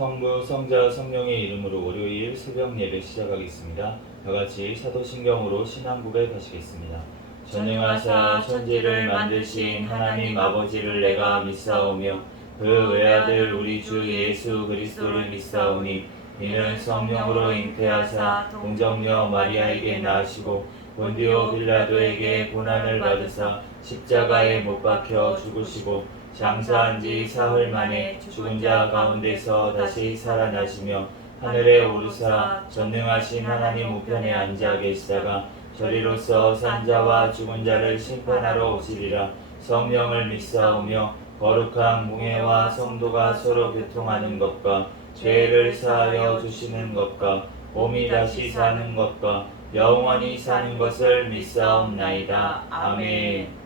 성부, 성자, 성령의 이름으로 월요일 새벽 예배 시작하겠습니다. 다같이 사도신경으로 신앙 고백하시겠습니다. 전능하사 천지를 만드신 하나님 아버지를 내가 믿사오며 그 외아들 우리 주 예수 그리스도를 믿사오니 이는 성령으로 잉태하사 동정녀 마리아에게 낳으시고 본디오 빌라도에게 고난을 받으사 십자가에 못 박혀 죽으시고 장사한 지 사흘 만에 죽은 자 가운데서 다시 살아나시며 하늘에 오르사 전능하신 하나님 우편에 앉아 계시다가 저리로서 산자와 죽은 자를 심판하러 오시리라. 성령을 믿사오며 거룩한 공회와 성도가 서로 교통하는 것과 죄를 사하여 주시는 것과 몸이 다시 사는 것과 영원히 사는 것을 믿사옵나이다. 아멘.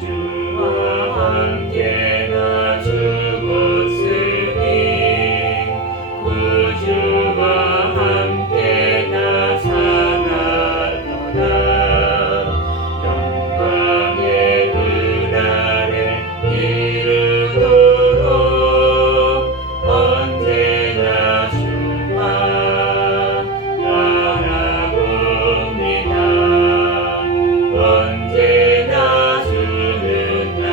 주와 함께 나 죽었으니 구주와 함께 나 살았도다. 영광의 그날에 이르도록 언제나 주와 따라봅니다. 언제나 주는 날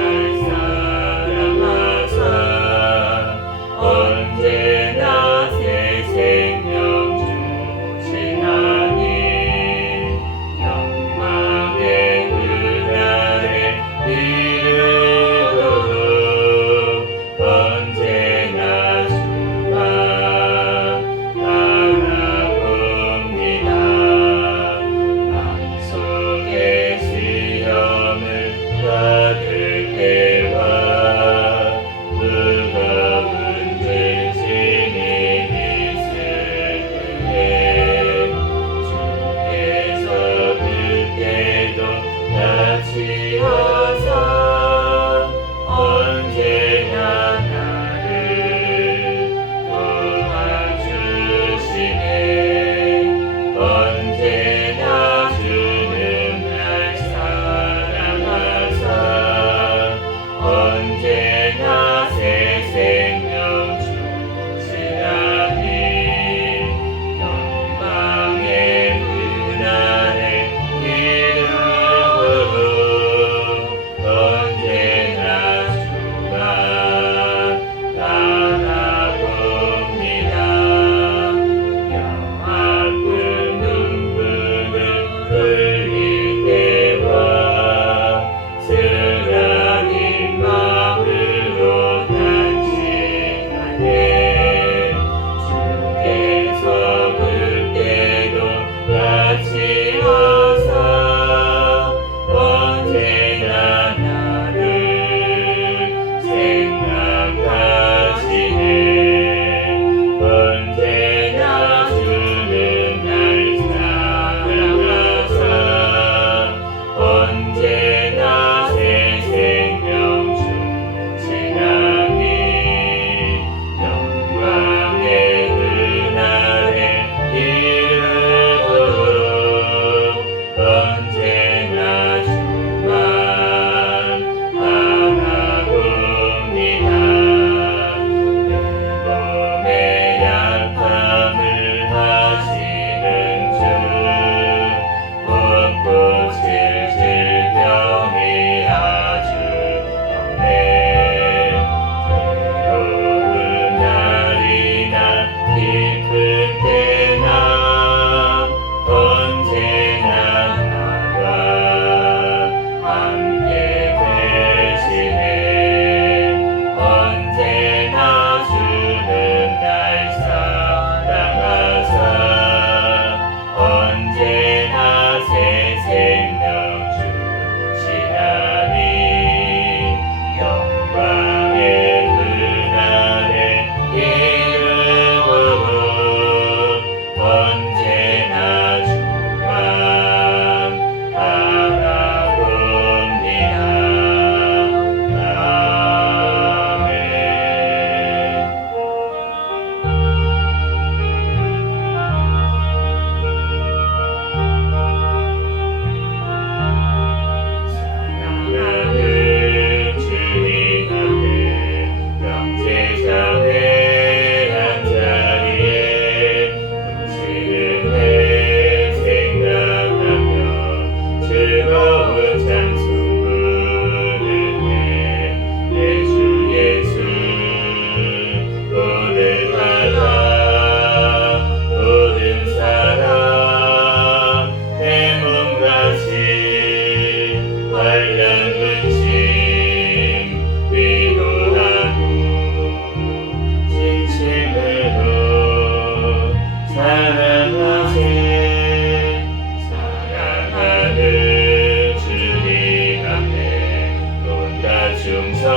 충성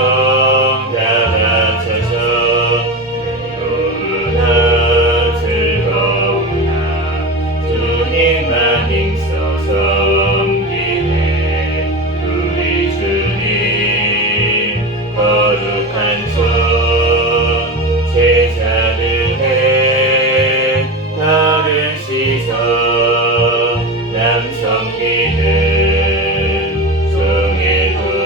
다 바쳐서 외로우나 즐거우나 주님만 힘써 섬기네. 우리 주님 거룩한 손 제자를 해 너를 씻어 남 섬기는 종의 도를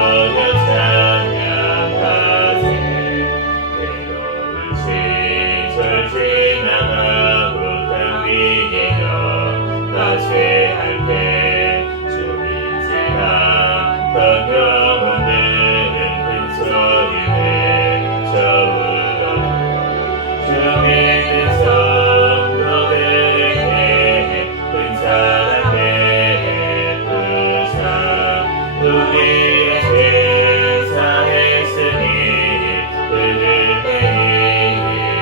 성도여 찬양하세. 외로운 시절 지나가고 땅 위에여 나쇠할 때 주이지 않던 영혼들은 큰 소리 외쳐울러 주 믿는 성도들에게 큰 사랑 베푸사 우리의 죄 사했으니 그를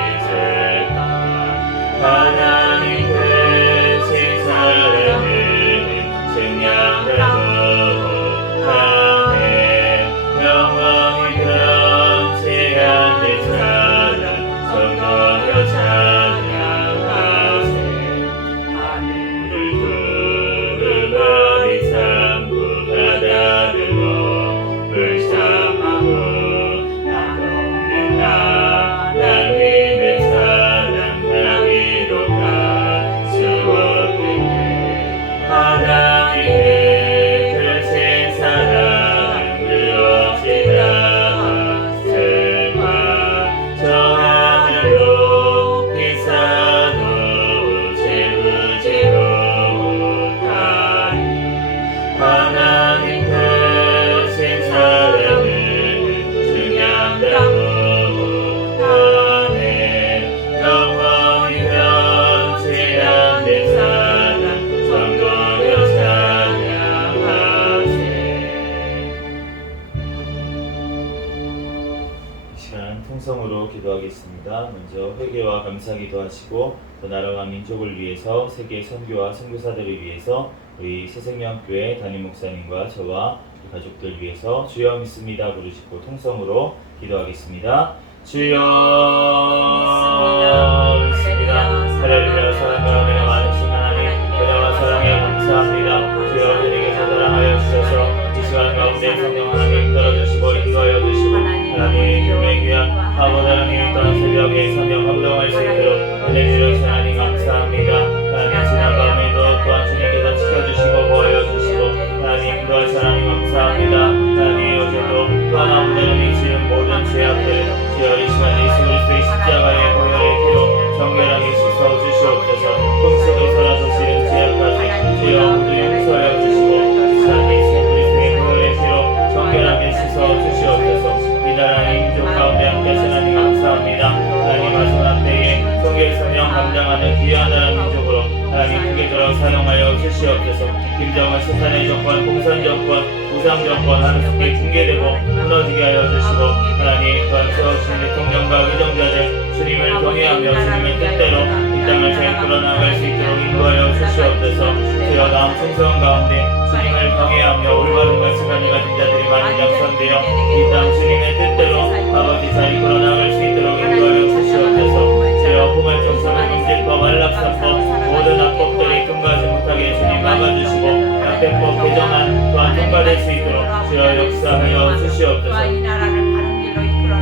잊을까. 하나님 크신 사랑을 증명하고 하네. 영원히 변치 않는 사랑 성도여 찬양하세. 하늘을 두루마리 삼고 바다를 물 삼하고 나없는 하나님의 사랑 나위로 갈 수 없겠네. 하나님의 크신 사랑을 어찌나 하실까. 저 하늘로 비싸도 채우지 못하리. 하나님 크신 사랑을 증명하고 하네. 영원히 변치 않는 사랑 성도여 찬양하세. 이 시간 통성으로 기도하겠습니다. 먼저 회개와 감사 기도하시고 또 나라와 민족을 위해서 세계 선교와 선교사들을 위해서 우리 새생명교회 담임 목사님과 저와 가족들 위해서 주여 믿습니다 부르시고 통성으로 기도하겠습니다. 주여 믿습니다. 할렐루야. 사랑과 은혜가 많으신 하나님 은혜와 사랑에 감사합니다. 주여 주님께서 사랑하여 주셔서 이 시간 가운데 성령 하나님 떨어주시고 인도하여 주시고 하나님 교회 귀한 아버지 하나님 또한 새벽에 성령 감동할 수 있도록 은혜 주셔서 하나님 감사합니다. 하나님 지난 밤에도 또한 주님께서 지켜주시고 보호하여 주시고 하나님 인도하시 하나님 감사합니다. 하나님 어제도 또한 아버지 하나님 지은 모든 죄악들 주여 이 시간 예수 그리스도의 십자가의 보혈의 피로 정결하게 씻어 주시옵소서. 꿈속에서라도 지은 죄악까지 주여 모두 용서하여 주시고 이 시간 예수 그리스도의 보혈의 피로 정결하게 씻어 주시옵소서. 이 나라 이 민족 가운데 함께 하시나님 감사합니다. 하나님 마지막 때에 성결 성령 감당하는 귀한 나라 민족으로 하나님 크게 돌아 사용하여 주시옵소서. 김정은 세상의 정권, 공산 정권, 우상 정권 하늘속에 붕괴되고 무너지게 하여 주시고 하나님 또한 세우신 대통령과 의정자들 주님을 경외하며 주님의 뜻대로 이 땅을 잘 끌어나갈 수 있도록 인도하여 주시옵소서. 주여 다음 충성 가운데 주님을 경외하며 올바른 말씀을 가진 자들이 많이 당선되어 이 땅 주님의 뜻대로 아버지 잘 끌어나갈 수 있도록 인도하여 주시옵소서. 주여 포괄정서를 문제법, 안락사법 모든 악법들이 통과하지 못하게 주님 막아주시고 약대법 개정안 또한 통과될 수 있도록 주여 역사하여 주시옵소서.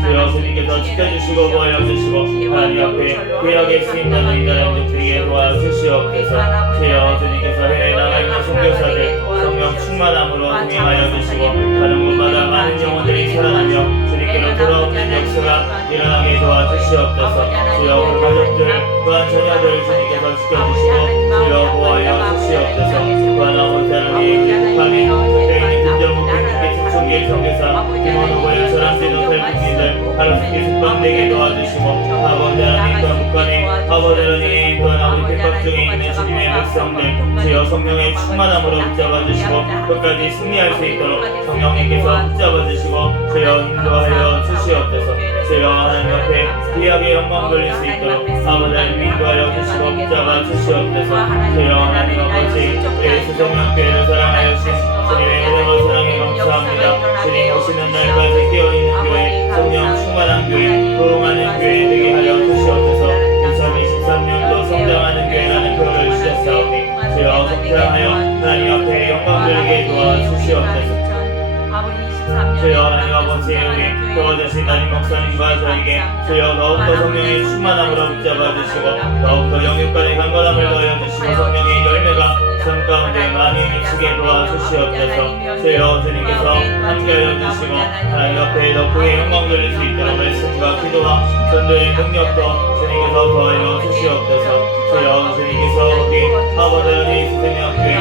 주여 주님께서 지켜주시고 보호하여 주시고 하나님 앞에 구약의 쓰임받는 이 나라 민족들에게 도와주시옵소서. 주여 주님께서 해외에 나가 있는 선교사들 성령 충만함으로 동행하여 주시고 가는 곳마다 많은 영혼들이 살아나며 주님께로 돌아오는 역사가 일어나게 도와주시옵소서. 주여 우리 가족들 또한 자녀들 주님께서 지켜주시고 주여 보호하여 주시옵소서. 또한 아버지 하나님 북한인 스페인 금전국회 특히 초청계 선교사 김원호고 연설한 제도살 국민들 하루속히 숙박되게 도와주시고 아버지 하나님 또한 북한의 아버지 하나님 또한 아버지 백박 중에 있는 주님의 백성들 주여 성령의 충만함으로 붙잡아 주시고 끝까지 승리할 수 있도록 성령님께서 붙잡아 주시고 주여 인도하여 주시옵소서. 주여 하나님 앞에 귀하게 영광 돌릴 수 있도록 아버지 하나님 인도하여 주시고 붙잡아 주시옵소서. 주여 하나님 아버지 우리 새생명교회를 사랑하여 주신 주님의 은혜와 사랑에 감사합니다. 주님 오시는 날까지 깨어있는 교회 성령 충만한 교회 부흥하는 교회 되게 하여 주시옵소서. 2023년도 성장하는 교회라는 표를 주셨사오니 주여 성장하여 하나님 앞에 영광 돌리게 도와주시옵소서. 주여 하나님 아버지 우리 도와주신 담임 목사님과 저에게 주여 더욱더 성령의 충만함으로 붙잡아 주시고 더욱더 영육간의 강건함을 더하여 주시고 성령의 열매가 선 가운데 많이 미치게 도와주시옵소서. 주여 주님께서 함께하여 주시고 하나님 앞에 더 크게 영광 돌릴 수 있도록 말씀과 기도와 전도의 능력도 주님께서 도와여 주시옵소서. 주여 주님께서 우리 아버지 하나님 예수 생명교회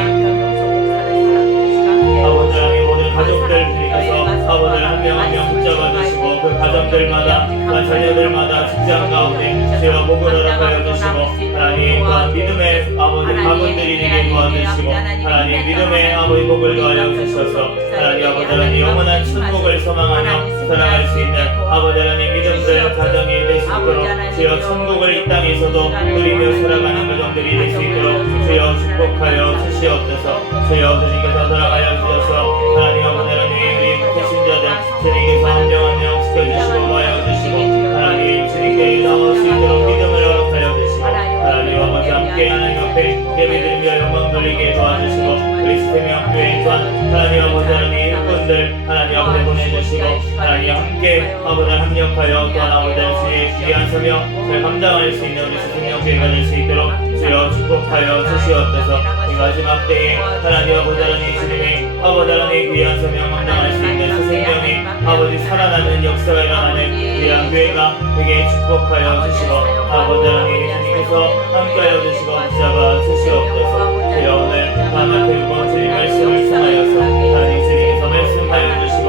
아버지 하나님 모든 가족들 주님께서 아버지 한 명 한 명 붙잡아 주시고 그 가정들마다 자녀들마다 직장 가운데 주여 복을 허락하여 주시고 하나님 또한 믿음의 아버지 가문들이 되게 도와주시고 하나님 믿음의 아버지 복을 도하여 주셔서 하나님 아버지 하나님 영원한 천국을 소망하며 살아갈 수 있는 아버지 하나님 믿음들 가정이 될 수 있도록 주여 천국을 이 땅에서도 누리며 살아가는 가정들이 될 수 있도록 주여 축복하여 주시옵소서. 주여 주님께서 살아가여 주셔서 하나님 아버지 하나님 우리 개신자들 주님께서 한 명 한 명 지켜주시고 도와여 주시고 하나님 주님께 나올 수 있도록 믿음을 허락하여 주시고 하나님 아버지 함께 하나님 앞에 예배드리며 영광 돌리게 도와주시고 그리스도 생명교회 또한 하나님 아버지 하나님 일꾼들 하나님 앞에 보내주시고 하나님 함께 아버지 합력하여 또한 아버지 주의 귀한 사명 잘 감당할 수 있는 우리 생명교회가 될 수 있도록 주여 축복하여 주시옵소서. 이 마지막 때에 하나님 아버지 하나님 주님의 아버지 하나님 귀한 사명 감당할 수 있는 그 생명이 아버지 살아나는 역사가 일어나는 귀한 교회가 되게 축복하여 주시고 아버지 하나님 주님께서 함께하여 주시고 붙잡아 주시옵소서. 주여 오늘 밤을 배우고 주님 말씀을 통하여서 하나님 주님께서 말씀하여 주시고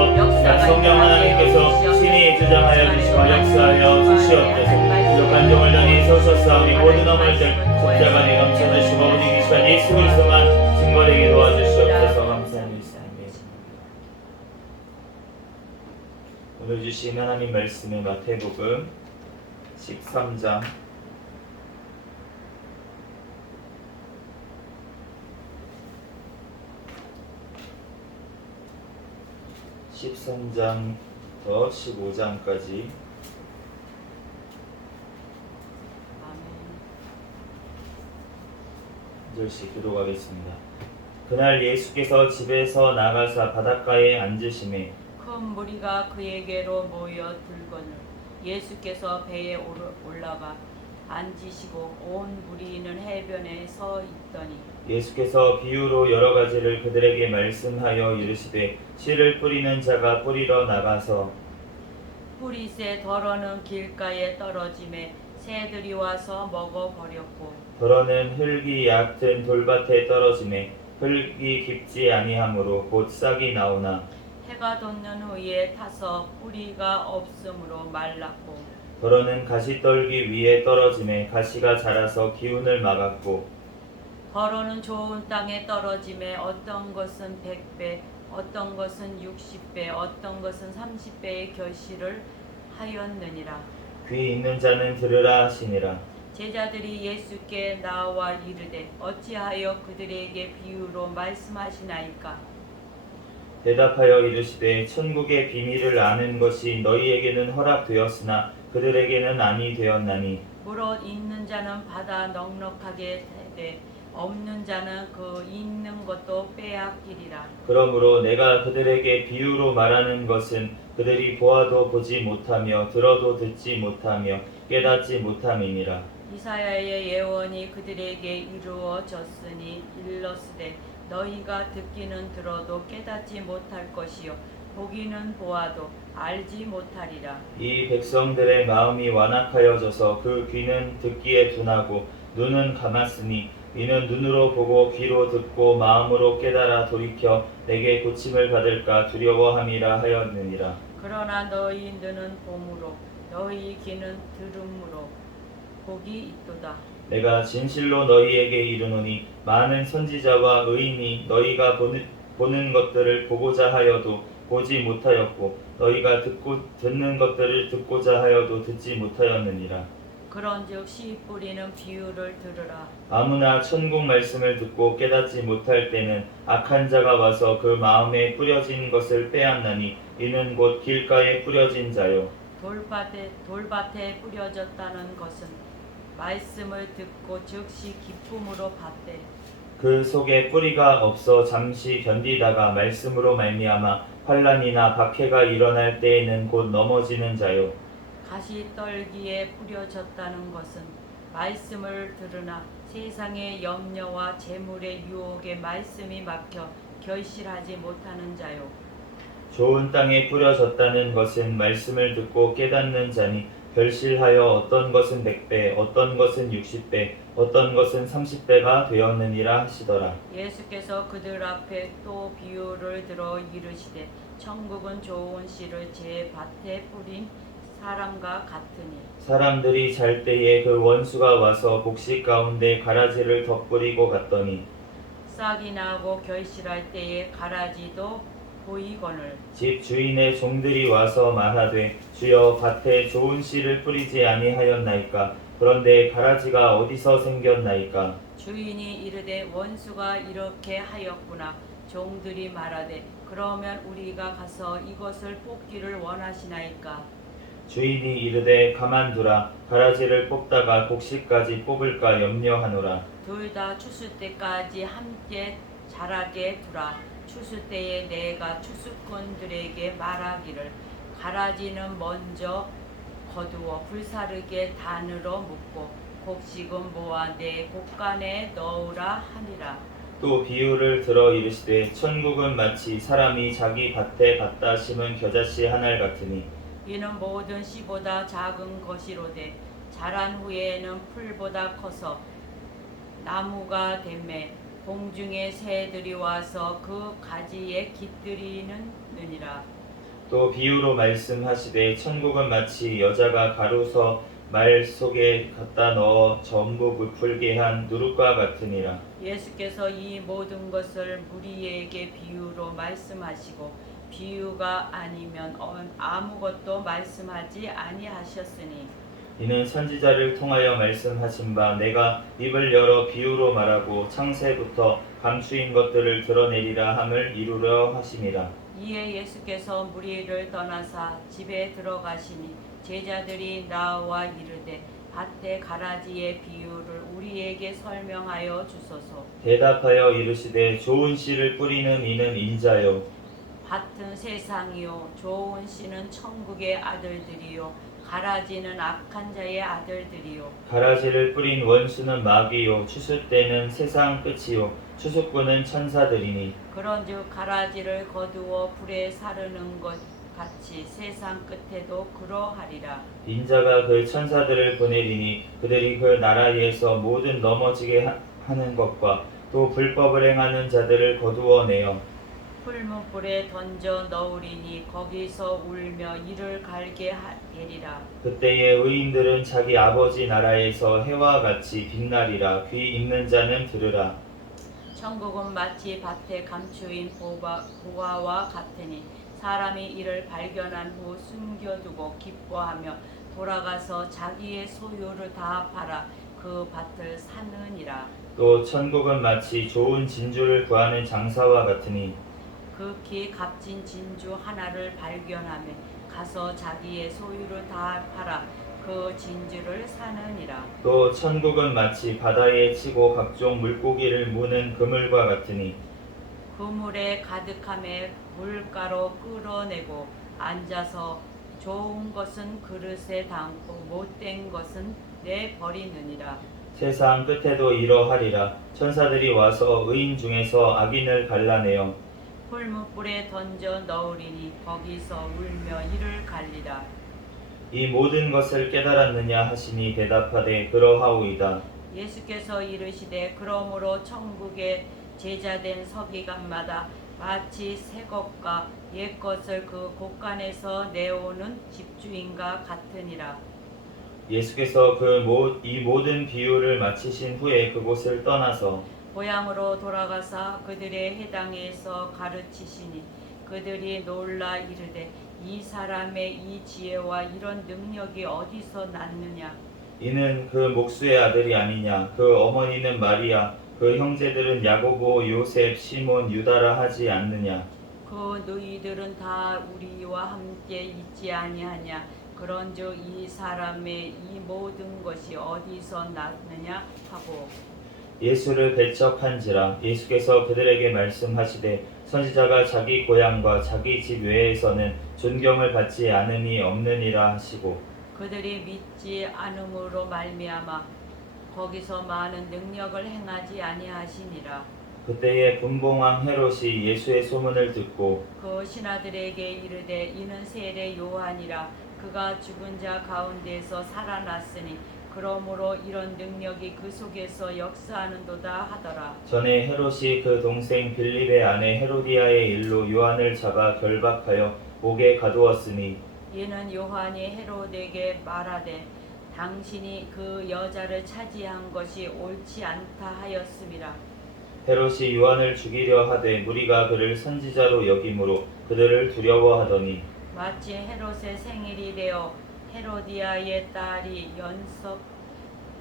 성령 하나님께서 신이 주장하여 주시고 역사하여 주시옵소서. 부족한 종을 dan히 서셨사오니 모든 어물들 십자가에 감춰주시고 오직 이 시간 예수 그리스도만 증거되게 도와주시옵소서. 감사합니다. 오늘 주신 하나님 말씀은 마태복음 13장 13장부터 15장까지 한 절씩 기도하겠습니다. 그날 예수께서 집에서 나가사 바닷가에 앉으심에 큰 무리가 그에게로 모여 들거늘 예수께서 배에 올라가 앉으시고 온 무리는 해변에 서 있더니 예수께서 비유로 여러 가지를 그들에게 말씀하여 이르시되 씨를 뿌리는 자가 뿌리러 나가서 뿌리새 덜어는 길가에 떨어짐에 새들이 와서 먹어버렸고 덜어는 흙이 얕은 돌밭에 떨어짐에 흙이 깊지 아니하므로 곧 싹이 나오나 해가 돋는 후에 타서 뿌리가 없으므로 말랐고 덜어는 가시떨기 위에 떨어짐에 가시가 자라서 기운을 막았고 덜어는 좋은 땅에 떨어짐에 어떤 것은 100배 어떤 것은 60배 어떤 것은 30배의 결실을 하였느니라. 귀 있는 자는 들으라 하시니라. 제자들이 예수께 나와 이르되 어찌하여 그들에게 비유로 말씀하시나이까. 대답하여 이르시되 천국의 비밀을 아는 것이 너희에게는 허락되었으나 그들에게는 아니 되었나니 무릇 있는 자는 받아 넉넉하게 되되 없는 자는 그 있는 것도 빼앗기리라. 그러므로 내가 그들에게 비유로 말하는 것은 그들이 보아도 보지 못하며 들어도 듣지 못하며 깨닫지 못함이니라. 이사야의 예언이 그들에게 이루어졌으니 일렀으되 너희가 듣기는 들어도 깨닫지 못할 것이요 보기는 보아도 알지 못하리라. 이 백성들의 마음이 완악하여져서 그 귀는 듣기에 둔하고 눈은 감았으니 이는 눈으로 보고 귀로 듣고 마음으로 깨달아 돌이켜 내게 고침을 받을까 두려워함이라 하였느니라. 그러나 너희 눈은 봄으로 너희 귀는 들음으로 복이 있도다. 내가 진실로 너희에게 이르노니 많은 선지자와 의인이 너희가 보는 것들을 보고자 하여도 보지 못하였고 너희가 듣는 것들을 듣고자 하여도 듣지 못하였느니라. 그런즉 씨 뿌리는 비유를 들으라. 아무나 천국 말씀을 듣고 깨닫지 못할 때는 악한 자가 와서 그 마음에 뿌려진 것을 빼앗나니 이는 곧 길가에 뿌려진 자요 돌밭에 뿌려졌다는 것은 말씀을 듣고 즉시 기쁨으로 받되 그 속에 뿌리가 없어 잠시 견디다가 말씀으로 말미암아 환난이나 박해가 일어날 때에는 곧 넘어지는 자요 가시떨기에 뿌려졌다는 것은 말씀을 들으나 세상의 염려와 재물의 유혹에 말씀이 막혀 결실하지 못하는 자요. 좋은 땅에 뿌려졌다는 것은 말씀을 듣고 깨닫는 자니 결실하여 어떤 것은 100배, 어떤 것은 60배, 어떤 것은 30배가 되었느니라 하시더라. 예수께서 그들 앞에 또 비유를 들어 이르시되 천국은 좋은 씨를 제 밭에 뿌린 사람과 같으니 사람들이 잘 때에 그 원수가 와서 곡식 가운데 가라지를 덧뿌리고 갔더니 싹이 나고 결실할 때에 가라지도 보이거늘 집 주인의 종들이 와서 말하되 주여 밭에 좋은 씨를 뿌리지 아니하였나이까 그런데 가라지가 어디서 생겼나이까 주인이 이르되 원수가 이렇게 하였구나. 종들이 말하되 그러면 우리가 가서 이것을 뽑기를 원하시나이까. 주인이 이르되 가만두라 가라지를 뽑다가 곡식까지 뽑을까 염려하노라. 둘 다 추수 때까지 함께 자라게 두라. 추수 때에 내가 추수꾼들에게 말하기를 가라지는 먼저 거두어 불사르게 단으로 묶고 곡식은 모아 내 곡간에 넣으라 하니라. 또 비유를 들어 이르시되 천국은 마치 사람이 자기 밭에 갖다 심은 겨자씨 한 알 같으니 이는 모든 씨보다 작은 것이로되 자란 후에는 풀보다 커서 나무가 되매 공중의 새들이 와서 그 가지에 깃들이느니라. 또 비유로 말씀하시되 천국은 마치 여자가 가루서 말 속에 갖다 넣어 전부 부풀게 한 누룩과 같으니라. 예수께서 이 모든 것을 무리에게 비유로 말씀하시고 비유가 아니면 아무것도 말씀하지 아니하셨으니 이는 선지자를 통하여 말씀하신 바 내가 입을 열어 비유로 말하고 창세부터 감추인 것들을 드러내리라 함을 이루려 하심이라. 이에 예수께서 무리를 떠나사 집에 들어가시니 제자들이 나와 이르되 밭의 가라지의 비유를 우리에게 설명하여 주소서. 대답하여 이르시되 좋은 씨를 뿌리는 이는 인자요 밭은 세상이요 좋은 씨는 천국의 아들들이요 가라지는 악한 자의 아들들이요 가라지를 뿌린 원수는 마귀요 추수 때는 세상 끝이요 추수꾼은 천사들이니 그런즉 가라지를 거두어 불에 사르는 것 같이 세상 끝에도 그러하리라. 인자가 그 천사들을 보내리니 그들이 그 나라에서 모든 넘어지게 하는 것과 또 불법을 행하는 자들을 거두어 내어 풀무불에 던져 넣으리니 거기서 울며 이를 갈게 되리라. 그때의 의인들은 자기 아버지 나라에서 해와 같이 빛나리라. 귀 있는 자는 들으라. 천국은 마치 밭에 감추인 보화와 같으니 사람이 이를 발견한 후 숨겨두고 기뻐하며 돌아가서 자기의 소유를 다 팔아 그 밭을 사느니라. 또 천국은 마치 좋은 진주를 구하는 장사와 같으니 극히 값진 진주 하나를 발견하며 가서 자기의 소유를 다 팔아 그 진주를 사느니라. 또 천국은 마치 바다에 치고 각종 물고기를 무는 그물과 같으니 그물에 가득함에 물가로 끌어내고 앉아서 좋은 것은 그릇에 담고 못된 것은 내버리느니라. 세상 끝에도 이러하리라. 천사들이 와서 의인 중에서 악인을 갈라내어 풀무불에 던져 넣으리니 거기서 울며 이를 갈리라. 이 모든 것을 깨달았느냐 하시니 대답하되 그러하오이다. 예수께서 이르시되 그러므로 천국의 제자된 서기관마다 마치 새 것과 옛 것을 그 곳간에서 내오는 집주인과 같으니라. 예수께서 이 모든 비유를 마치신 후에 그곳을 떠나서 고향으로 돌아가사 그들의 해당에서 가르치시니 그들이 놀라 이르되 이 사람의 이 지혜와 이런 능력이 어디서 났느냐. 이는 그 목수의 아들이 아니냐. 그 어머니는 마리아, 그 형제들은 야고보, 요셉, 시몬, 유다라 하지 않느냐. 그 너희들은 다 우리와 함께 있지 아니하냐. 그런즉 이 사람의 이 모든 것이 어디서 났느냐 하고 예수를 배척한지라. 예수께서 그들에게 말씀하시되 선지자가 자기 고향과 자기 집 외에서는 존경을 받지 않음이 없느니라 하시고 그들이 믿지 않음으로 말미암아 거기서 많은 능력을 행하지 아니하시니라. 그때에 분봉왕 헤롯이 예수의 소문을 듣고 그 신하들에게 이르되 이는 세례 요한이라. 그가 죽은 자 가운데서 살아났으니 그러므로 이런 능력이 그 속에서 역사하는도다 하더라. 전에 헤롯이 그 동생 빌립의 아내 헤로디아의 일로 요한을 잡아 결박하여 옥에 가두었으니 이는 요한이 헤롯에게 말하되 당신이 그 여자를 차지한 것이 옳지 않다 하였음이라. 헤롯이 요한을 죽이려 하되 무리가 그를 선지자로 여김으로 그들을 두려워하더니 마치 헤롯의 생일이 되어 헤로디아의 딸이 연석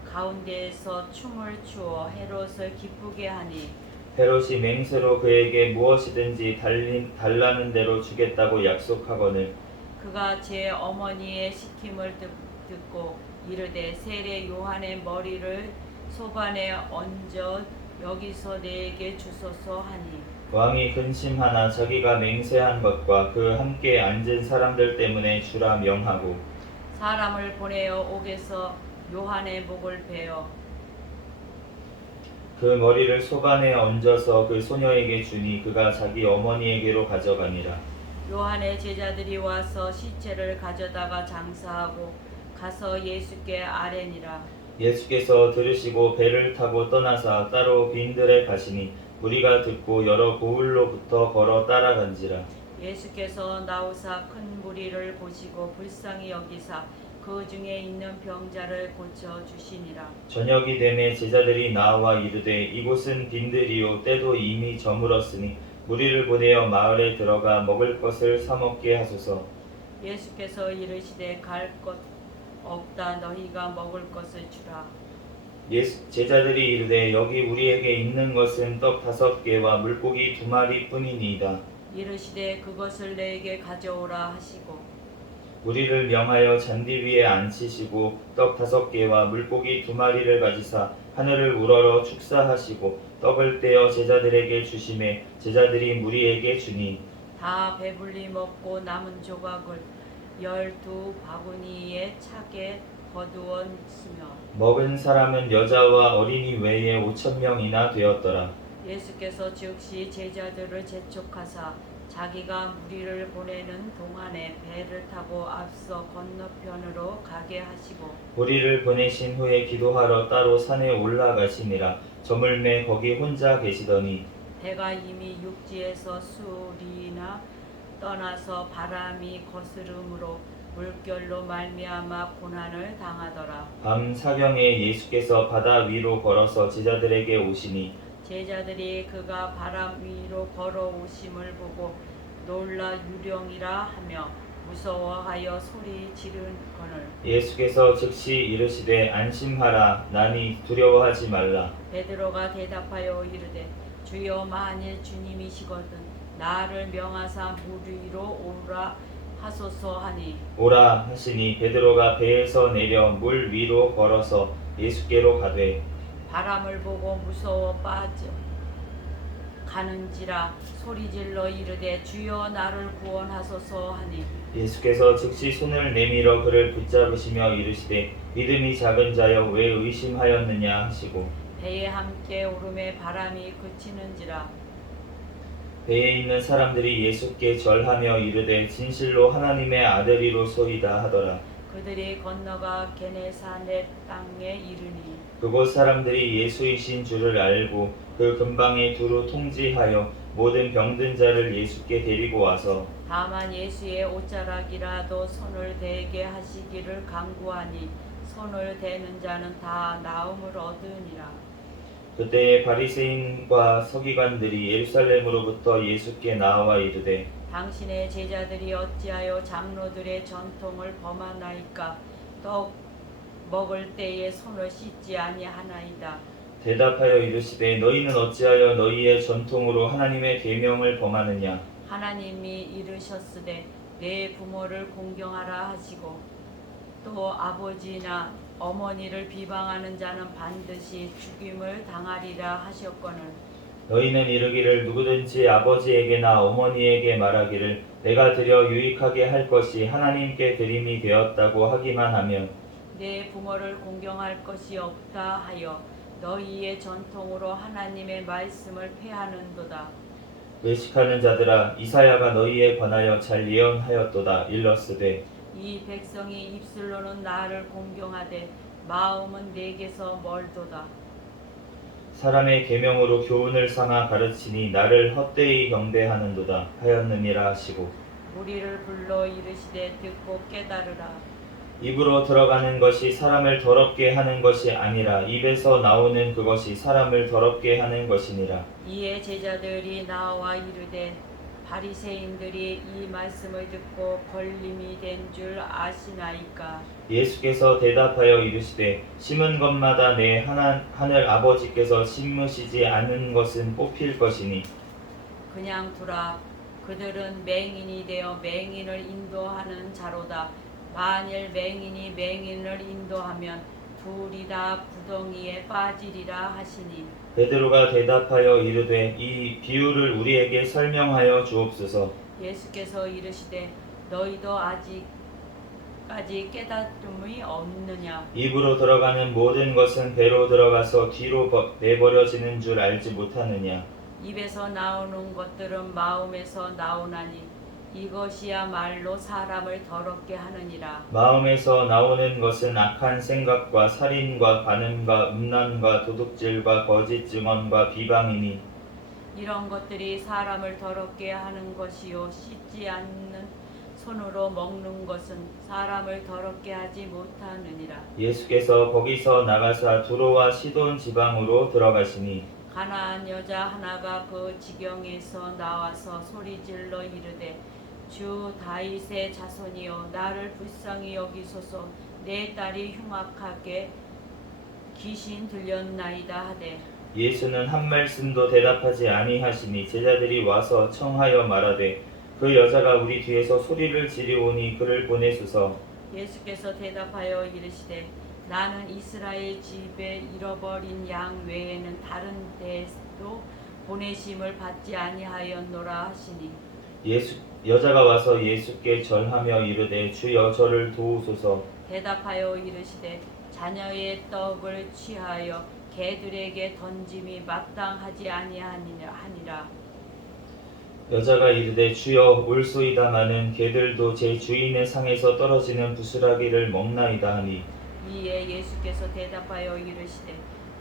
가운데에서 춤을 추어 헤롯을 기쁘게 하니 헤롯이 맹세로 그에게 무엇이든지 달라는 대로 주겠다고 약속하거늘 그가 제 어머니의 시킴을 듣고 이르되 세례 요한의 머리를 소반에 얹어 여기서 내게 주소서 하니 왕이 근심하나 자기가 맹세한 것과 그 함께 앉은 사람들 때문에 주라 명하고 사람을 보내어 옥에서 요한의 목을 베어 그 머리를 소반에 얹어서 그 소녀에게 주니 그가 자기 어머니에게로 가져가니라. 요한의 제자들이 와서 시체를 가져다가 장사하고 가서 예수께 아뢰니라. 예수께서 들으시고 배를 타고 떠나사 따로 빈들에 가시니 무리가 듣고 여러 고을로부터 걸어 따라간지라. 예수께서 나오사 큰 무리를 보시고 불쌍히 여기사 그 중에 있는 병자를 고쳐 주시니라. 저녁이 되매 제자들이 나와 이르되 이곳은 빈들이요 때도 이미 저물었으니 무리를 보내어 마을에 들어가 먹을 것을 사 먹게 하소서. 예수께서 이르시되 갈 것 없다. 너희가 먹을 것을 주라. 제자들이 이르되 여기 우리에게 있는 것은 떡 5개와 물고기 2마리 뿐이니이다. 이르시되 그것을 내게 가져오라 하시고 우리를 명하여 잔디 위에 앉히시고 떡 5개와 물고기 2마리를 가지사 하늘을 우러러 축사하시고 떡을 떼어 제자들에게 주시매 제자들이 무리에게 주니 다 배불리 먹고 남은 조각을 12바구니에 차게 거두었으며 먹은 사람은 여자와 어린이 외에 5,000명이나 되었더라. 예수께서 즉시 제자들을 재촉하사 자기가 무리를 보내는 동안에 배를 타고 앞서 건너편으로 가게 하시고 무리를 보내신 후에 기도하러 따로 산에 올라가시니라. 저물매 거기 혼자 계시더니 배가 이미 육지에서 수리나 떠나서 바람이 거스름으로 물결로 말미암아 고난을 당하더라. 밤 사경에 예수께서 바다 위로 걸어서 제자들에게 오시니 제자들이 그가 바람 위로 걸어오심을 보고 놀라 유령이라 하며 무서워하여 소리 지르거늘 예수께서 즉시 이르시되 안심하라 나니 두려워하지 말라. 베드로가 대답하여 이르되 주여 만일 주님이시거든 나를 명하사 물 위로 오라 하소서 하니 오라 하시니 베드로가 배에서 내려 물 위로 걸어서 예수께로 가되 바람을 보고 무서워 빠져 가는지라 소리질러 이르되 주여 나를 구원하소서 하니 예수께서 즉시 손을 내밀어 그를 붙잡으시며 이르시되 믿음이 작은 자여 왜 의심하였느냐 하시고 배에 함께 오름에 바람이 그치는지라 배에 있는 사람들이 예수께 절하며 이르되 진실로 하나님의 아들이로소이다 하더라. 그들이 건너가 게네사렛 땅에 이르니 그곳 사람들이 예수이신 줄을 알고 그 근방에 두루 통지하여 모든 병든 자를 예수께 데리고 와서 다만 예수의 옷자락이라도 손을 대게 하시기를 간구하니 손을 대는 자는 다 나음을 얻으니라. 그때에 바리새인과 서기관들이 예루살렘으로부터 예수께 나와 이르되 당신의 제자들이 어찌하여 장로들의 전통을 범하나이까 떡 먹을 때에 손을 씻지 아니하나이다. 대답하여 이르시되 너희는 어찌하여 너희의 전통으로 하나님의 계명을 범하느냐. 하나님이 이르셨으되 내 부모를 공경하라 하시고 또 아버지나 어머니를 비방하는 자는 반드시 죽임을 당하리라 하셨거늘 너희는 이르기를 누구든지 아버지에게나 어머니에게 말하기를 내가 드려 유익하게 할 것이 하나님께 드림이 되었다고 하기만 하면 내 부모를 공경할 것이 없다 하여 너희의 전통으로 하나님의 말씀을 폐하는도다. 외식하는 자들아 이사야가 너희에 관하여 잘 예언하였도다. 일러스되 이 백성이 입술로는 나를 공경하되 마음은 내게서 멀도다. 사람의 계명으로 교훈을 삼아 가르치니 나를 헛되이 경배하는도다 하였느니라 하시고 무리를 불러 이르시되 듣고 깨달으라. 입으로 들어가는 것이 사람을 더럽게 하는 것이 아니라 입에서 나오는 그것이 사람을 더럽게 하는 것이니라. 이에 제자들이 나와 이르되 바리새인들이 이 말씀을 듣고 걸림이 된 줄 아시나이까. 예수께서 대답하여 이르시되 심은 것마다 내 하늘 아버지께서 심으시지 않은 것은 뽑힐 것이니 그냥 두라. 그들은 맹인이 되어 맹인을 인도하는 자로다. 만일 맹인이 맹인을 인도하면 둘이 다 구덩이에 빠지리라 하시니. 베드로가 대답하여 이르되 이 비유를 우리에게 설명하여 주옵소서. 예수께서 이르시되 너희도 아직까지 깨달음이 없느냐. 입으로 들어가는 모든 것은 배로 들어가서 뒤로 내버려지는 줄 알지 못하느냐. 입에서 나오는 것들은 마음에서 나오나니 이것이야말로 사람을 더럽게 하느니라. 마음에서 나오는 것은 악한 생각과 살인과 간음과 음란과 도둑질과 거짓 증언과 비방이니 이런 것들이 사람을 더럽게 하는 것이요 씻지 않는 손으로 먹는 것은 사람을 더럽게 하지 못하느니라. 예수께서 거기서 나가사 두로와 시돈 지방으로 들어가시니 가나안 여자 하나가 그 지경에서 나와서 소리질러 이르되 주 다윗의 자손이여 나를 불쌍히 여기소서. 내 딸이 흉악하게 귀신 들렸나이다 하되 예수는 한 말씀도 대답하지 아니하시니 제자들이 와서 청하여 말하되 그 여자가 우리 뒤에서 소리를 지르오니 그를 보내소서. 예수께서 대답하여 이르시되 나는 이스라엘 집에 잃어버린 양 외에는 다른 데도 보내심을 받지 아니하였노라 하시니 여자가 와서 예수께 절하며 이르되 주여 저를 도우소서. 대답하여 이르시되 자녀의 떡을 취하여 개들에게 던짐이 마땅하지 아니하니라. 여자가 이르되 주여 올소이다마는 개들도 제 주인의 상에서 떨어지는 부스라기를 먹나이다 하니 이에 예수께서 대답하여 이르시되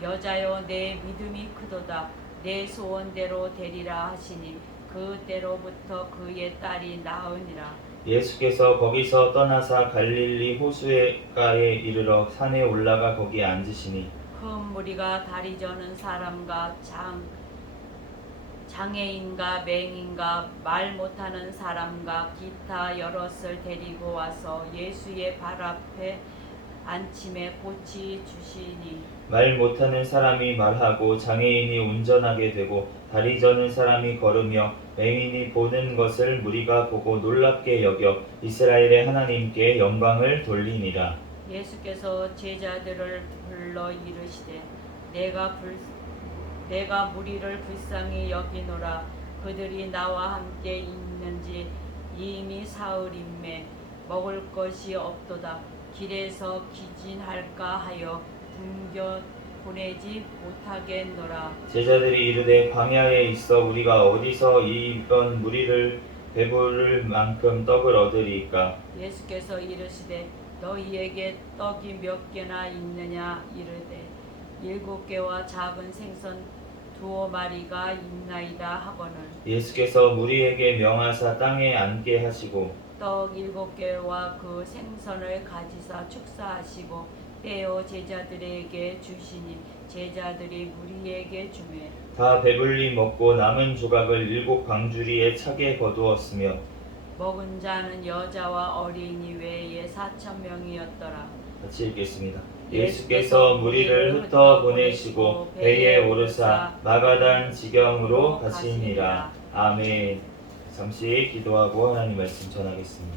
여자여 내 믿음이 크도다. 내 소원대로 되리라 하시니 그때로부터 그의 딸이 나으니라. 예수께서 거기서 떠나사 갈릴리 호수가에 이르러 산에 올라가 거기에 앉으시니 큰 무리가 다리 저는 사람과 장애인과 맹인과 말 못하는 사람과 기타 여럿을 데리고 와서 예수의 발 앞에 안침에 고치 주시니 말 못하는 사람이 말하고 장애인이 운전하게 되고 다리 저는 사람이 걸으며 맹인이 보는 것을 무리가 보고 놀랍게 여겨 이스라엘의 하나님께 영광을 돌리니라. 예수께서 제자들을 불러 이르시되 내가 무리를 불쌍히 여기노라. 그들이 나와 함께 있는지 이미 사흘임에 먹을 것이 없도다. 길에서 기진할까 하여 굶겨 보내지 못하겠노라. 제자들이 이르되 광야에 있어 우리가 어디서 이런 무리를 배부를 만큼 떡을 얻으리이까. 예수께서 이르시되 너희에게 떡이 몇 개나 있느냐 이르되 7개와 작은 생선 2마리가 있나이다 하거늘 예수께서 무리에게 명하사 땅에 앉게 하시고 떡 7개와 그 생선을 가지사 축사하시고 떼어 제자들에게 주시니 제자들이 무리에게 주매 다 배불리 먹고 남은 조각을 7광주리에 차게 거두었으며 먹은 자는 여자와 어린이 외에 4,000명이었더라. 같이 읽겠습니다. 예수께서 무리를 흩어 보내시고 배에 오르사 마가단 지경으로 가시니라. 아멘. 잠시 기도하고 하나님 말씀 전하겠습니다.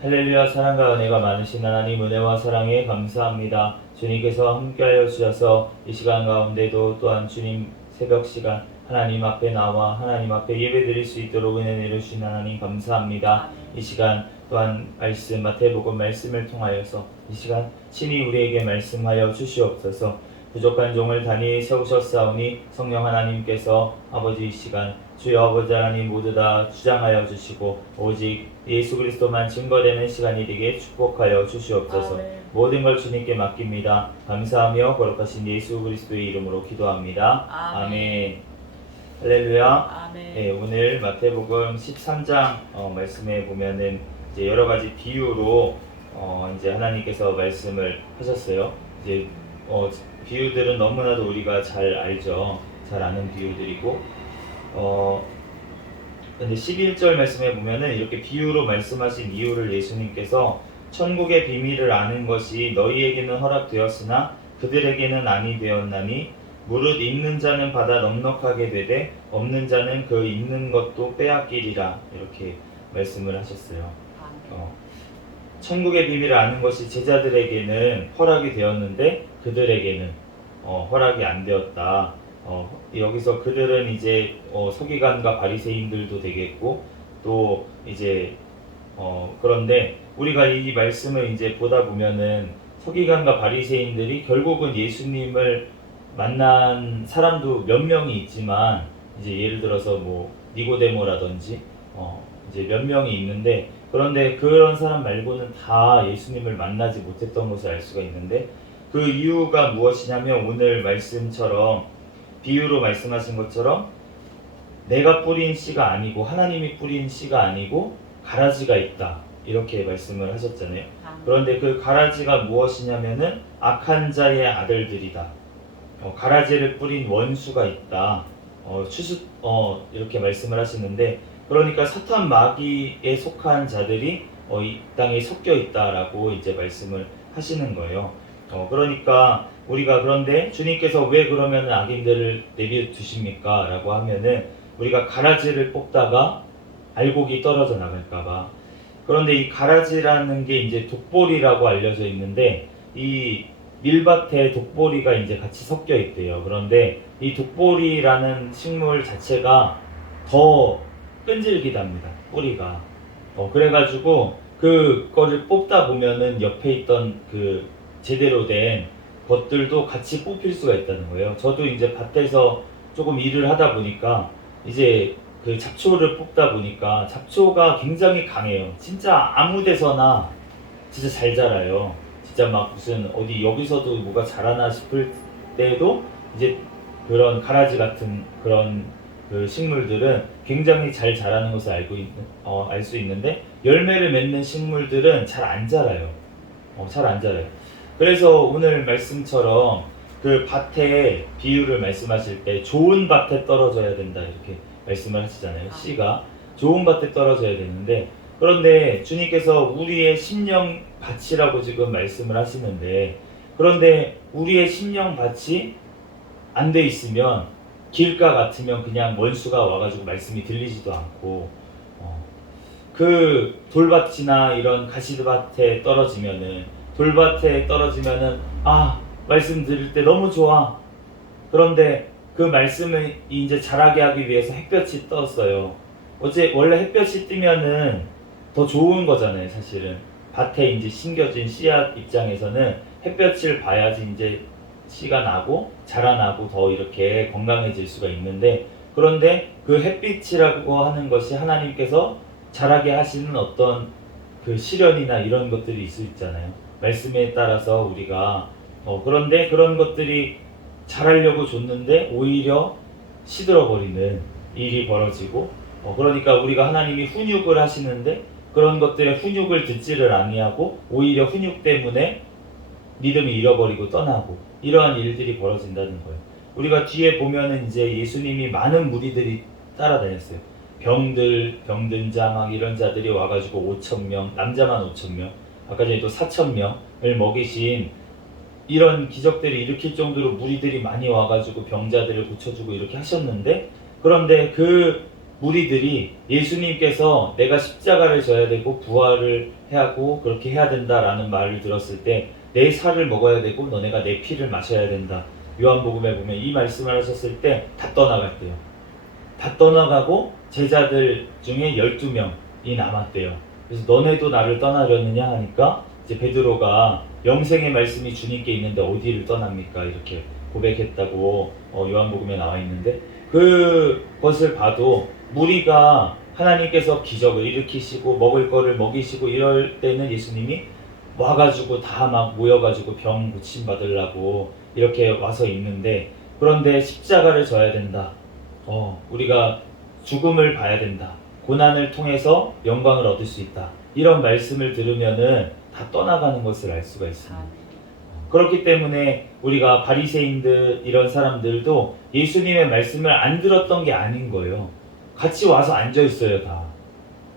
할렐루야. 사랑과 은혜가 많으신 하나님, 은혜와 사랑에 감사합니다. 주님께서 함께하여 주셔서 이 시간 가운데도 또한 주님 새벽 시간 하나님 앞에 나와 하나님 앞에 예배드릴 수 있도록 은혜 내려주신 하나님 감사합니다. 이 시간 또한 말씀 마태복음 말씀을 통하여서 이 시간 친히 우리에게 말씀하여 주시옵소서. 부족한 종을 단히 세우셨사오니 성령 하나님께서 아버지 이 시간 주여 아버지 하나님 모두 다 주장하여 주시고 오직 예수 그리스도만 증거되는 시간이 되게 축복하여 주시옵소서. 아멘. 모든 걸 주님께 맡깁니다. 감사하며 거룩하신 예수 그리스도의 이름으로 기도합니다. 아멘. 아멘. 할렐루야. 아멘. 네, 오늘 마태복음 13장 말씀에 보면은 이제 여러 가지 비유로 이제 하나님께서 말씀을 하셨어요. 이제 비유들은 너무나도 우리가 잘 알죠. 잘 아는 비유들이고 근데 11절 말씀에 보면은 이렇게 비유로 말씀하신 이유를 예수님께서 천국의 비밀을 아는 것이 너희에게는 허락되었으나 그들에게는 아니 되었나니 무릇 있는 자는 받아 넉넉하게 되되 없는 자는 그 있는 것도 빼앗기리라 이렇게 말씀을 하셨어요. 아멘. 천국의 비밀을 아는 것이 제자들에게는 허락이 되었는데 그들에게는 허락이 안 되었다. 여기서 그들은 이제 서기관과 바리새인들도 되겠고 또 이제 그런데 우리가 이 말씀을 이제 보다 보면은 서기관과 바리새인들이 결국은 예수님을 만난 사람도 몇 명이 있지만 이제 예를 들어서 뭐 니고데모라든지 이제 몇 명이 있는데 그런데 그런 사람 말고는 다 예수님을 만나지 못했던 것을 알 수가 있는데 그 이유가 무엇이냐면 오늘 말씀처럼 비유로 말씀하신 것처럼 내가 뿌린 씨가 아니고 하나님이 뿌린 씨가 아니고 가라지가 있다 이렇게 말씀을 하셨잖아요. 아멘. 그런데 그 가라지가 무엇이냐면은 악한 자의 아들들이다. 가라지를 뿌린 원수가 있다. 이렇게 말씀을 하시는데 그러니까 사탄 마귀에 속한 자들이 이 땅에 섞여 있다라고 이제 말씀을 하시는 거예요. 그러니까 우리가 그런데 주님께서 왜 그러면 악인들을 내비려 두십니까? 라고 하면은 우리가 가라지를 뽑다가 알곡이 떨어져 나갈까봐. 그런데 이 가라지라는 게 이제 독보리라고 알려져 있는데 이 밀밭에 독보리가 이제 같이 섞여 있대요. 그런데 이 독보리라는 식물 자체가 더 끈질기답니다. 뿌리가. 그래가지고 그거를 뽑다 보면은 옆에 있던 그 제대로 된 것들도 같이 뽑힐 수가 있다는 거예요. 저도 이제 밭에서 조금 일을 하다 보니까 이제 그 잡초를 뽑다 보니까 잡초가 굉장히 강해요. 진짜 아무 데서나 진짜 잘 자라요. 진짜 막 무슨 어디 여기서도 뭐가 자라나 싶을 때도 이제 그런 가라지 같은 그런 그 식물들은 굉장히 잘 자라는 것을 알 수 있는데 열매를 맺는 식물들은 잘 안 자라요. 잘 안 자라요. 그래서 오늘 말씀처럼 그 밭에 비유를 말씀하실 때 좋은 밭에 떨어져야 된다 이렇게 말씀을 하시잖아요. 씨가 좋은 밭에 떨어져야 되는데 그런데 주님께서 우리의 심령 밭이라고 지금 말씀을 하시는데 그런데 우리의 심령 밭이 안 돼 있으면 길가 같으면 그냥 원수가 와가지고 말씀이 들리지도 않고 그 돌밭이나 이런 가시밭에 떨어지면은 말씀 들을 때 너무 좋아. 그런데 그 말씀을 이제 자라게 하기 위해서 햇볕이 떴어요. 원래 햇볕이 뜨면은 더 좋은 거잖아요, 사실은. 밭에 이제 심겨진 씨앗 입장에서는 햇볕을 봐야지 이제 씨가 나고 자라나고 더 이렇게 건강해질 수가 있는데 그런데 그 햇빛이라고 하는 것이 하나님께서 자라게 하시는 어떤 그 시련이나 이런 것들이 있을 수 있잖아요. 말씀에 따라서 우리가 그런데 그런 것들이 자라려고 줬는데 오히려 시들어버리는 일이 벌어지고 그러니까 우리가 하나님이 훈육을 하시는데 그런 것들의 훈육을 듣지를 아니하고 오히려 훈육 때문에 믿음이 잃어버리고 떠나고 이러한 일들이 벌어진다는 거예요. 우리가 뒤에 보면은 이제 예수님이 많은 무리들이 따라다녔어요. 병든 자 막 이런 자들이 와가지고 5,000명, 남자만 5,000명, 아까 전에 또 4,000명을 먹이신 이런 기적들을 일으킬 정도로 무리들이 많이 와가지고 병자들을 고쳐주고 이렇게 하셨는데 그런데 그 무리들이 예수님께서 내가 십자가를 져야 되고 부활을 하고 그렇게 해야 된다라는 말을 들었을 때 내 살을 먹어야 되고 너네가 내 피를 마셔야 된다. 요한복음에 보면 이 말씀을 하셨을 때 다 떠나갔대요. 다 떠나가고 제자들 중에 12명이 남았대요. 그래서 너네도 나를 떠나려느냐 하니까 이제 베드로가 영생의 말씀이 주님께 있는데 어디를 떠납니까? 이렇게 고백했다고 요한복음에 나와 있는데, 그것을 봐도 무리가 하나님께서 기적을 일으키시고 먹을 거를 먹이시고 이럴 때는 예수님이 와가지고 다 막 모여가지고 병 고침 받으려고 이렇게 와서 있는데, 그런데 십자가를 져야 된다. 우리가 죽음을 봐야 된다. 고난을 통해서 영광을 얻을 수 있다. 이런 말씀을 들으면은 다 떠나가는 것을 알 수가 있습니다. 그렇기 때문에 우리가 바리새인들 이런 사람들도 예수님의 말씀을 안 들었던 게 아닌 거예요. 같이 와서 앉아 있어요, 다.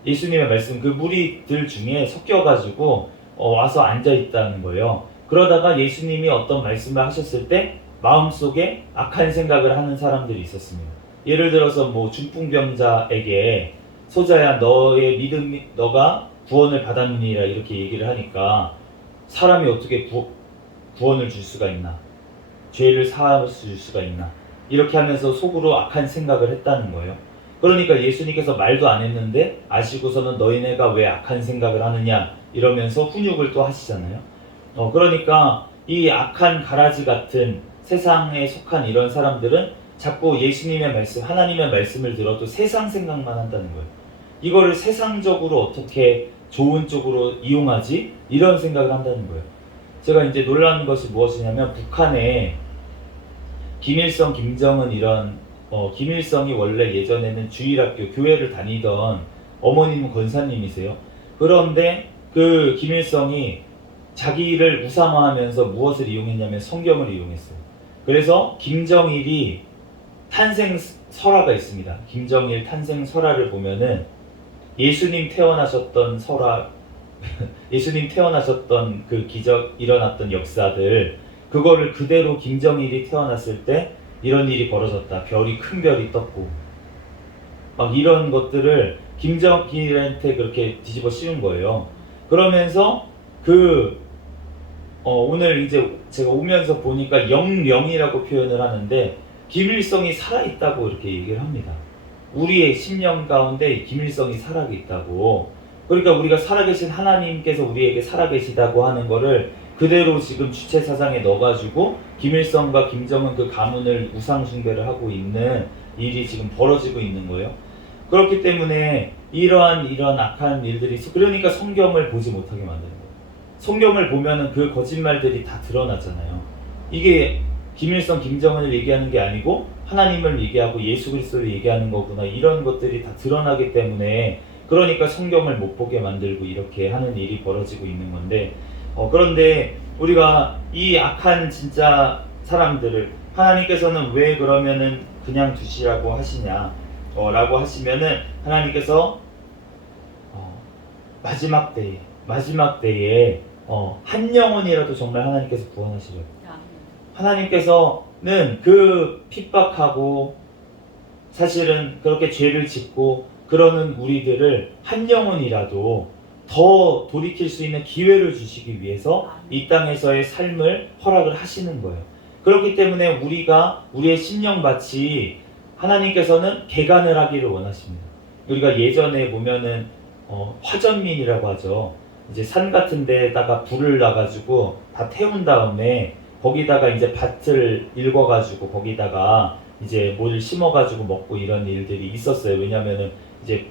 예수님의 말씀 그 무리들 중에 섞여가지고 와서 앉아 있다는 거예요. 그러다가 예수님이 어떤 말씀을 하셨을 때 마음속에 악한 생각을 하는 사람들이 있었습니다. 예를 들어서 뭐 중풍병자에게 소자야 너의 믿음이 너가 구원을 받았느니라 이렇게 얘기를 하니까 사람이 어떻게 구원을 줄 수가 있나, 죄를 사할 수가 있나, 이렇게 하면서 속으로 악한 생각을 했다는 거예요. 그러니까 예수님께서 말도 안 했는데 아시고서는 너희네가 왜 악한 생각을 하느냐 이러면서 훈육을 또 하시잖아요. 그러니까 이 악한 가라지 같은 세상에 속한 이런 사람들은 자꾸 예수님의 말씀, 하나님의 말씀을 들어도 세상 생각만 한다는 거예요. 이거를 세상적으로 어떻게 좋은 쪽으로 이용하지? 이런 생각을 한다는 거예요. 제가 이제 놀라는 것이 무엇이냐면 북한에 김일성, 김정은 이런 김일성이 원래 예전에는 주일학교 교회를 다니던 어머님은 권사님이세요. 그런데 그 김일성이 자기를 우상화하면서 무엇을 이용했냐면 성경을 이용했어요. 그래서 김정일이 탄생 설화가 있습니다. 김정일 탄생 설화를 보면은 예수님 태어나셨던 설화, 예수님 태어나셨던 그 기적 일어났던 역사들, 그거를 그대로 김정일이 태어났을 때 이런 일이 벌어졌다. 큰 별이 떴고 막 이런 것들을 김정일한테 그렇게 뒤집어 씌운 거예요. 그러면서 오늘 이제 제가 오면서 보니까 영령이라고 표현을 하는데 김일성이 살아있다고 이렇게 얘기를 합니다. 우리의 심령 가운데 김일성이 살아있다고. 그러니까 우리가 살아계신 하나님께서 우리에게 살아계시다고 하는 거를 그대로 지금 주체사상에 넣어가지고 김일성과 김정은 그 가문을 우상숭배를 하고 있는 일이 지금 벌어지고 있는 거예요. 그렇기 때문에 이러한 악한 일들이 그러니까 성경을 보지 못하게 만드는 거예요. 성경을 보면은 그 거짓말들이 다 드러나잖아요. 이게 김일성, 김정은을 얘기하는 게 아니고 하나님을 얘기하고 예수 그리스도를 얘기하는 거구나, 이런 것들이 다 드러나기 때문에 그러니까 성경을 못 보게 만들고 이렇게 하는 일이 벌어지고 있는 건데, 그런데 우리가 이 악한 진짜 사람들을 하나님께서는 왜 그러면은 그냥 두시라고 하시냐 라고 하시면은 하나님께서 마지막 때에 한 영혼이라도 정말 하나님께서 구원하시려고. 하나님께서는 그 핍박하고 사실은 그렇게 죄를 짓고 그러는 우리들을 한 영혼이라도 더 돌이킬 수 있는 기회를 주시기 위해서 이 땅에서의 삶을 허락을 하시는 거예요. 그렇기 때문에 우리가 우리의 심령밭이 하나님께서는 개간을 하기를 원하십니다. 우리가 예전에 보면은 화전민이라고 하죠. 이제 산 같은 데다가 불을 놔가지고 다 태운 다음에 거기다가 이제 밭을 일궈가지고 거기다가 이제 뭘 심어가지고 먹고 이런 일들이 있었어요. 왜냐면은 이제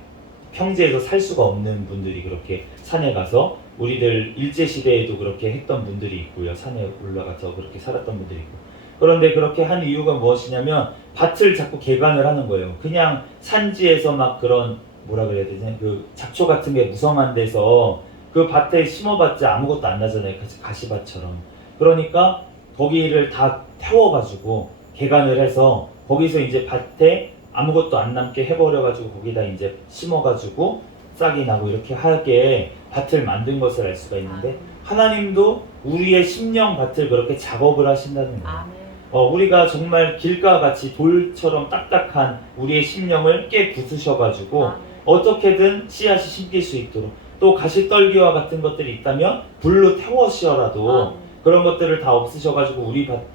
평지에서 살 수가 없는 분들이 그렇게 산에 가서, 우리들 일제시대에도 그렇게 했던 분들이 있고요. 산에 올라가서 그렇게 살았던 분들이 있고. 그런데 그렇게 한 이유가 무엇이냐면 밭을 자꾸 개간을 하는 거예요. 그냥 산지에서 막 그런 뭐라 그래야 되지? 그 잡초 같은 게 무성한 데서 그 밭에 심어봤자 아무것도 안 나잖아요. 가시밭처럼. 그러니까 거기를 다 태워가지고 개간을 해서 거기서 이제 밭에 아무것도 안 남게 해버려가지고 거기다 이제 심어가지고 싹이 나고 이렇게 하게 밭을 만든 것을 알 수가 있는데, 하나님도 우리의 심령 밭을 그렇게 작업을 하신다는 거예요. 우리가 정말 길과 같이 돌처럼 딱딱한 우리의 심령을 깨 부수셔가지고 어떻게든 씨앗이 심길 수 있도록, 또 가시떨기와 같은 것들이 있다면 불로 태워시어라도 그런 것들을 다 없으셔가지고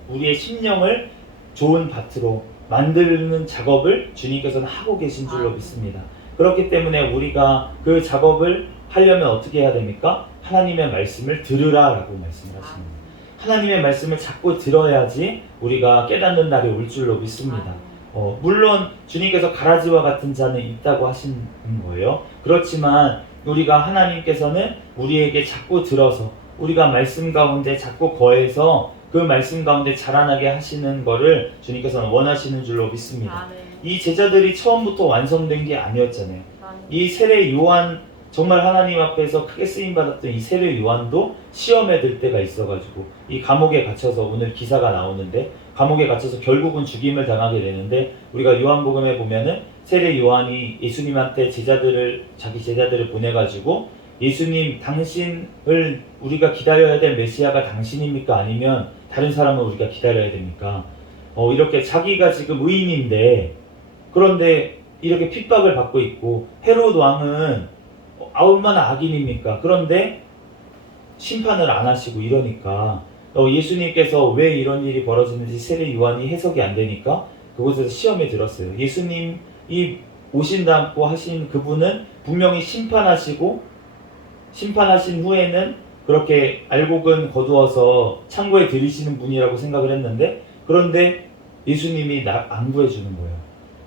우리의 심령을 좋은 밭으로 만드는 작업을 주님께서는 하고 계신 줄로 믿습니다. 그렇기 때문에 우리가 그 작업을 하려면 어떻게 해야 됩니까? 하나님의 말씀을 들으라라고 말씀하십니다. 하나님의 말씀을 자꾸 들어야지 우리가 깨닫는 날이 올 줄로 믿습니다. 물론 주님께서 가라지와 같은 자는 있다고 하신 거예요. 그렇지만 우리가 하나님께서는 우리에게 자꾸 들어서 우리가 말씀 가운데 자꾸 거해서 그 말씀 가운데 자라나게 하시는 거를 주님께서는 원하시는 줄로 믿습니다. 이 제자들이 처음부터 완성된 게 아니었잖아요. 이 세례 요한, 정말 하나님 앞에서 크게 쓰임받았던 이 세례 요한도 시험에 들 때가 있어가지고 이 감옥에 갇혀서, 오늘 기사가 나오는데 감옥에 갇혀서 결국은 죽임을 당하게 되는데, 우리가 요한복음에 보면은 세례 요한이 예수님한테 자기 제자들을 보내가지고 예수님, 당신을 우리가 기다려야 될 메시아가 당신입니까? 아니면 다른 사람을 우리가 기다려야 됩니까? 이렇게 자기가 지금 의인인데, 그런데 이렇게 핍박을 받고 있고, 헤롯 왕은 얼마나 악인입니까? 그런데 심판을 안 하시고 이러니까 예수님께서 왜 이런 일이 벌어지는지 세례 요한이 해석이 안 되니까 그곳에서 시험에 들었어요. 예수님이 오신다고 하신 그분은 분명히 심판하신 후에는 그렇게 알곡은 거두어서 창고에 들이시는 분이라고 생각을 했는데, 그런데 예수님이 안 구해주는 거예요.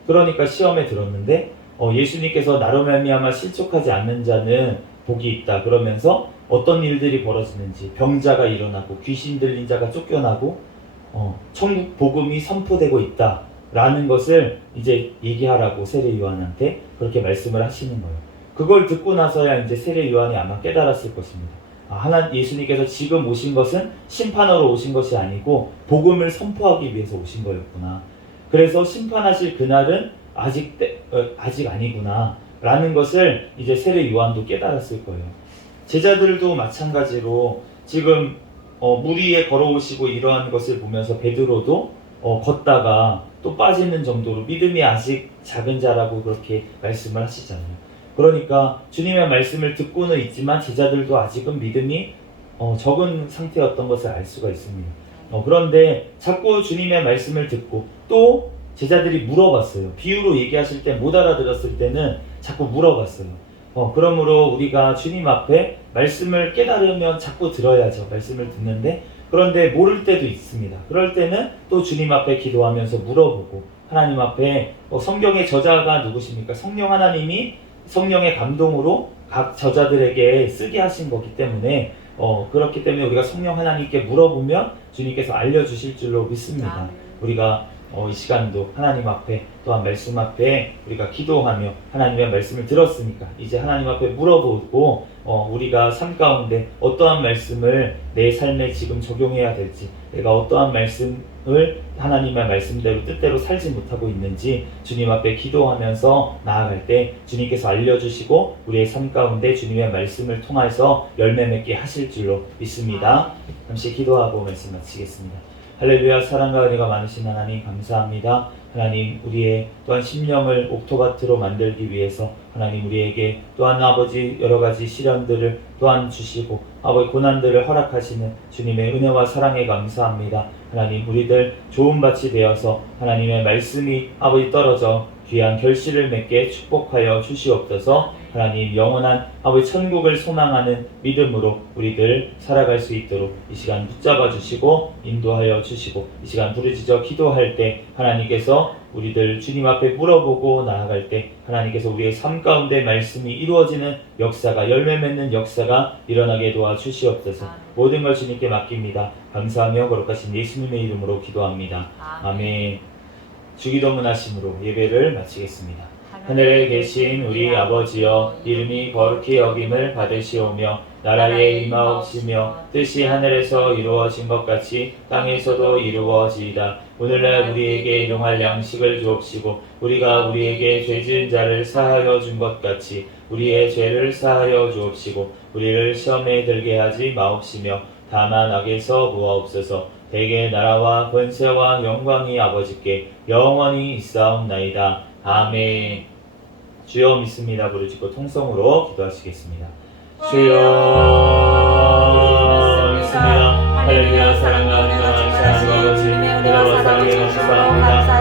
그러니까 시험에 들었는데 예수님께서 나로 말미암아 실족하지 않는 자는 복이 있다 그러면서 어떤 일들이 벌어지는지, 병자가 일어나고 귀신 들린 자가 쫓겨나고 천국 복음이 선포되고 있다라는 것을 이제 얘기하라고 세례 요한한테 그렇게 말씀을 하시는 거예요. 그걸 듣고 나서야 이제 세례 요한이 아마 깨달았을 것입니다. 예수님께서 지금 오신 것은 심판하러 오신 것이 아니고 복음을 선포하기 위해서 오신 거였구나. 그래서 심판하실 그날은 아직 아니구나 라는 것을 이제 세례 요한도 깨달았을 거예요. 제자들도 마찬가지로 지금 물 위에 걸어오시고 이러한 것을 보면서 베드로도 걷다가 또 빠지는 정도로 믿음이 아직 작은 자라고 그렇게 말씀을 하시잖아요. 그러니까 주님의 말씀을 듣고는 있지만 제자들도 아직은 믿음이 적은 상태였던 것을 알 수가 있습니다. 그런데 자꾸 주님의 말씀을 듣고 또 제자들이 물어봤어요. 비유로 얘기하실 때 못 알아들었을 때는 자꾸 물어봤어요. 그러므로 우리가 주님 앞에 말씀을 깨달으면 자꾸 들어야죠. 말씀을 듣는데, 그런데 모를 때도 있습니다. 그럴 때는 또 주님 앞에 기도하면서 물어보고, 하나님 앞에 성경의 저자가 누구십니까? 성령 하나님이 성령의 감동으로 각 저자들에게 쓰게 하신 거기 때문에 그렇기 때문에 우리가 성령 하나님께 물어보면 주님께서 알려주실 줄로 믿습니다. 우리가 이 시간도 하나님 앞에, 또한 말씀 앞에 우리가 기도하며 하나님의 말씀을 들었으니까 이제 하나님 앞에 물어보고 우리가 삶 가운데 어떠한 말씀을 내 삶에 지금 적용해야 될지, 내가 어떠한 말씀을 하나님의 말씀대로 뜻대로 살지 못하고 있는지 주님 앞에 기도하면서 나아갈 때 주님께서 알려주시고 우리의 삶 가운데 주님의 말씀을 통해서 열매 맺게 하실 줄로 믿습니다. 잠시 기도하고 말씀 마치겠습니다. 할렐루야. 사랑과 은혜가 많으신 하나님 감사합니다. 하나님, 우리의 또한 심령을 옥토밭으로 만들기 위해서 하나님 우리에게 또한 아버지 여러 가지 시련들을 또한 주시고 아버지 고난들을 허락하시는 주님의 은혜와 사랑에 감사합니다. 하나님, 우리들 좋은 밭이 되어서 하나님의 말씀이 아버지 떨어져 귀한 결실을 맺게 축복하여 주시옵소서. 하나님, 영원한 아버지 천국을 소망하는 믿음으로 우리들 살아갈 수 있도록 이 시간 붙잡아 주시고 인도하여 주시고, 이 시간 부르짖어 기도할 때 하나님께서 우리들 주님 앞에 물어보고 나아갈 때 하나님께서 우리의 삶 가운데 말씀이 이루어지는 역사가, 열매 맺는 역사가 일어나게 도와주시옵소서. 모든 걸 주님께 맡깁니다. 감사하며 거룩하신 예수님의 이름으로 기도합니다. 아멘. 주기도문 하심으로 예배를 마치겠습니다. 하늘에 계신 우리 아버지여, 이름이 거룩히 여김을 받으시오며 나라에 임하옵시며 뜻이 하늘에서 이루어진 것 같이 땅에서도 이루어지이다. 오늘날 우리에게 일용할 양식을 주옵시고 우리가 우리에게 죄 지은 자를 사하여 준 것 같이 우리의 죄를 사하여 주옵시고 우리를 시험에 들게 하지 마옵시며 다만 악에서 구하옵소서. 대개 나라와 권세와 영광이 아버지께 영원히 있사옵나이다. 아멘. 주여 믿습니다 부르짖고 통성으로 기도하시겠습니다. 주여 믿습니다. 할렐루야. 사랑과 은혜가 감사하시고 주님의 은혜와 사랑에 감사합니다.